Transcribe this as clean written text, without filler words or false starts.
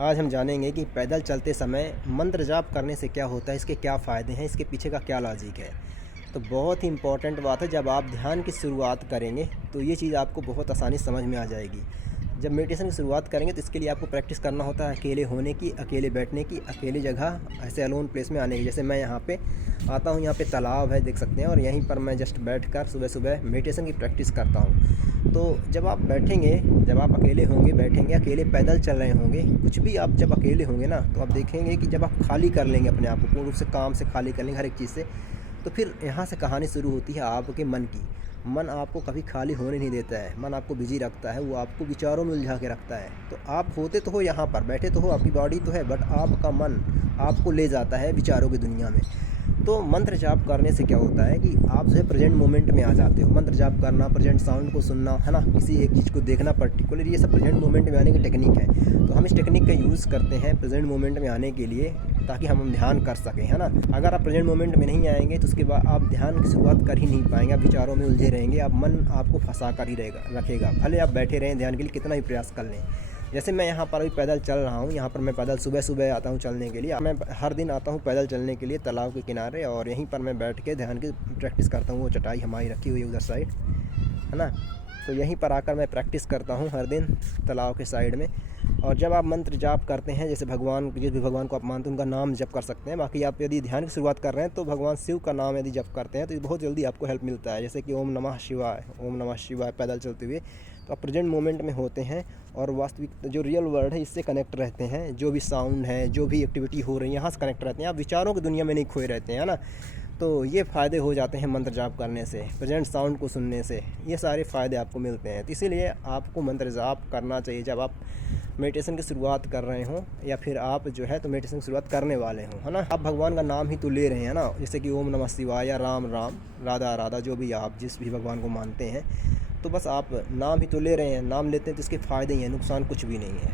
आज हम जानेंगे कि पैदल चलते समय मंत्र जाप करने से क्या होता है, इसके क्या फ़ायदे हैं, इसके पीछे का क्या लॉजिक है। तो बहुत ही इम्पॉर्टेंट बात है, जब आप ध्यान की शुरुआत करेंगे तो ये चीज़ आपको बहुत आसानी से समझ में आ जाएगी। जब मेडिटेशन की शुरुआत करेंगे तो इसके लिए आपको प्रैक्टिस करना होता है अकेले होने की, अकेले बैठने की, अकेले जगह ऐसे अलोन प्लेस में आने की। जैसे मैं यहाँ पे आता हूँ, यहाँ पे तालाब है देख सकते हैं, और यहीं पर मैं जस्ट बैठकर सुबह सुबह मेडिटेशन की प्रैक्टिस करता हूँ। तो जब आप बैठेंगे, जब आप अकेले होंगे, बैठेंगे, अकेले पैदल चल रहे होंगे, कुछ भी आप जब अकेले होंगे ना, तो आप देखेंगे कि जब आप खाली कर लेंगे अपने आप को, पूर्ण रूप से काम से खाली कर लेंगे हर एक चीज़ से, तो फिर यहाँ से कहानी शुरू होती है आपके मन की। मन आपको कभी खाली होने नहीं देता है, मन आपको बिजी रखता है, वो आपको विचारों में उलझा के रखता है। तो आप होते तो हो यहाँ पर, बैठे तो हो, आपकी बॉडी तो है, बट आपका मन आपको ले जाता है विचारों की दुनिया में। तो मंत्र जाप करने से क्या होता है कि आप जो है प्रेजेंट मोमेंट में आ जाते हो। मंत्र जाप करना, प्रेजेंट साउंड को सुनना, है ना, किसी एक चीज़ को देखना पर्टिकुलर, ये सब प्रेजेंट मोमेंट में आने की टेक्निक है। तो हम इस टेक्निक का यूज़ करते हैं प्रेजेंट मोमेंट में आने के लिए, ताकि हम ध्यान कर सकें, है ना। अगर आप प्रेजेंट मोमेंट में नहीं आएंगे तो उसके बाद आप ध्यान की शुरुआत कर ही नहीं पाएंगे, आप विचारों में उलझे रहेंगे, आप मन आपको फंसा कर ही रखेगा, भले आप बैठे रहें ध्यान के लिए कितना भी प्रयास कर लें। जैसे मैं यहाँ पर अभी पैदल चल रहा हूँ, यहाँ पर मैं पैदल सुबह सुबह आता हूँ चलने के लिए। मैं हर दिन आता हूँ पैदल चलने के लिए तालाब के किनारे, और यहीं पर मैं बैठ के ध्यान की प्रैक्टिस करता हूँ। वो चटाई हमारी रखी हुई है उधर साइड, है ना। तो यहीं पर आकर मैं प्रैक्टिस करता हूँ हर दिन तालाब के साइड में। और जब आप मंत्र जाप करते हैं, जैसे भगवान, जिस भी भगवान को आप मानते हैं उनका नाम जप कर सकते हैं। बाकी आप यदि ध्यान की शुरुआत कर रहे हैं तो भगवान शिव का नाम यदि जप करते हैं तो ये बहुत जल्दी आपको हेल्प मिलता है। जैसे कि ओम नमः शिवाय, ओम नमः शिवाय पैदल चलते हुए, तो आप प्रेजेंट मोमेंट में होते हैं और वास्तविक जो रियल वर्ल्ड है इससे कनेक्ट रहते हैं। जो भी साउंड है, जो भी एक्टिविटी हो रही है, यहाँ से कनेक्ट रहते हैं, आप विचारों की दुनिया में नहीं खोए रहते हैं, है ना। तो ये फ़ायदे हो जाते हैं मंत्र जाप करने से, प्रेजेंट साउंड को सुनने से, ये सारे फ़ायदे आपको मिलते हैं। तो इसीलिए आपको मंत्र जाप करना चाहिए जब आप मेडिटेशन की शुरुआत कर रहे हों, या फिर आप जो है तो मेडिटेशन की शुरुआत करने वाले हों, है ना। आप भगवान का नाम ही तो ले रहे हैं ना, जैसे कि ओम नमः शिवाय या राम राम, राधा राधा, जो भी आप जिस भी भगवान को मानते हैं, तो बस आप नाम ही तो ले रहे हैं। नाम लेते हैं तो इसके फ़ायदे ही हैं, नुकसान कुछ भी नहीं है।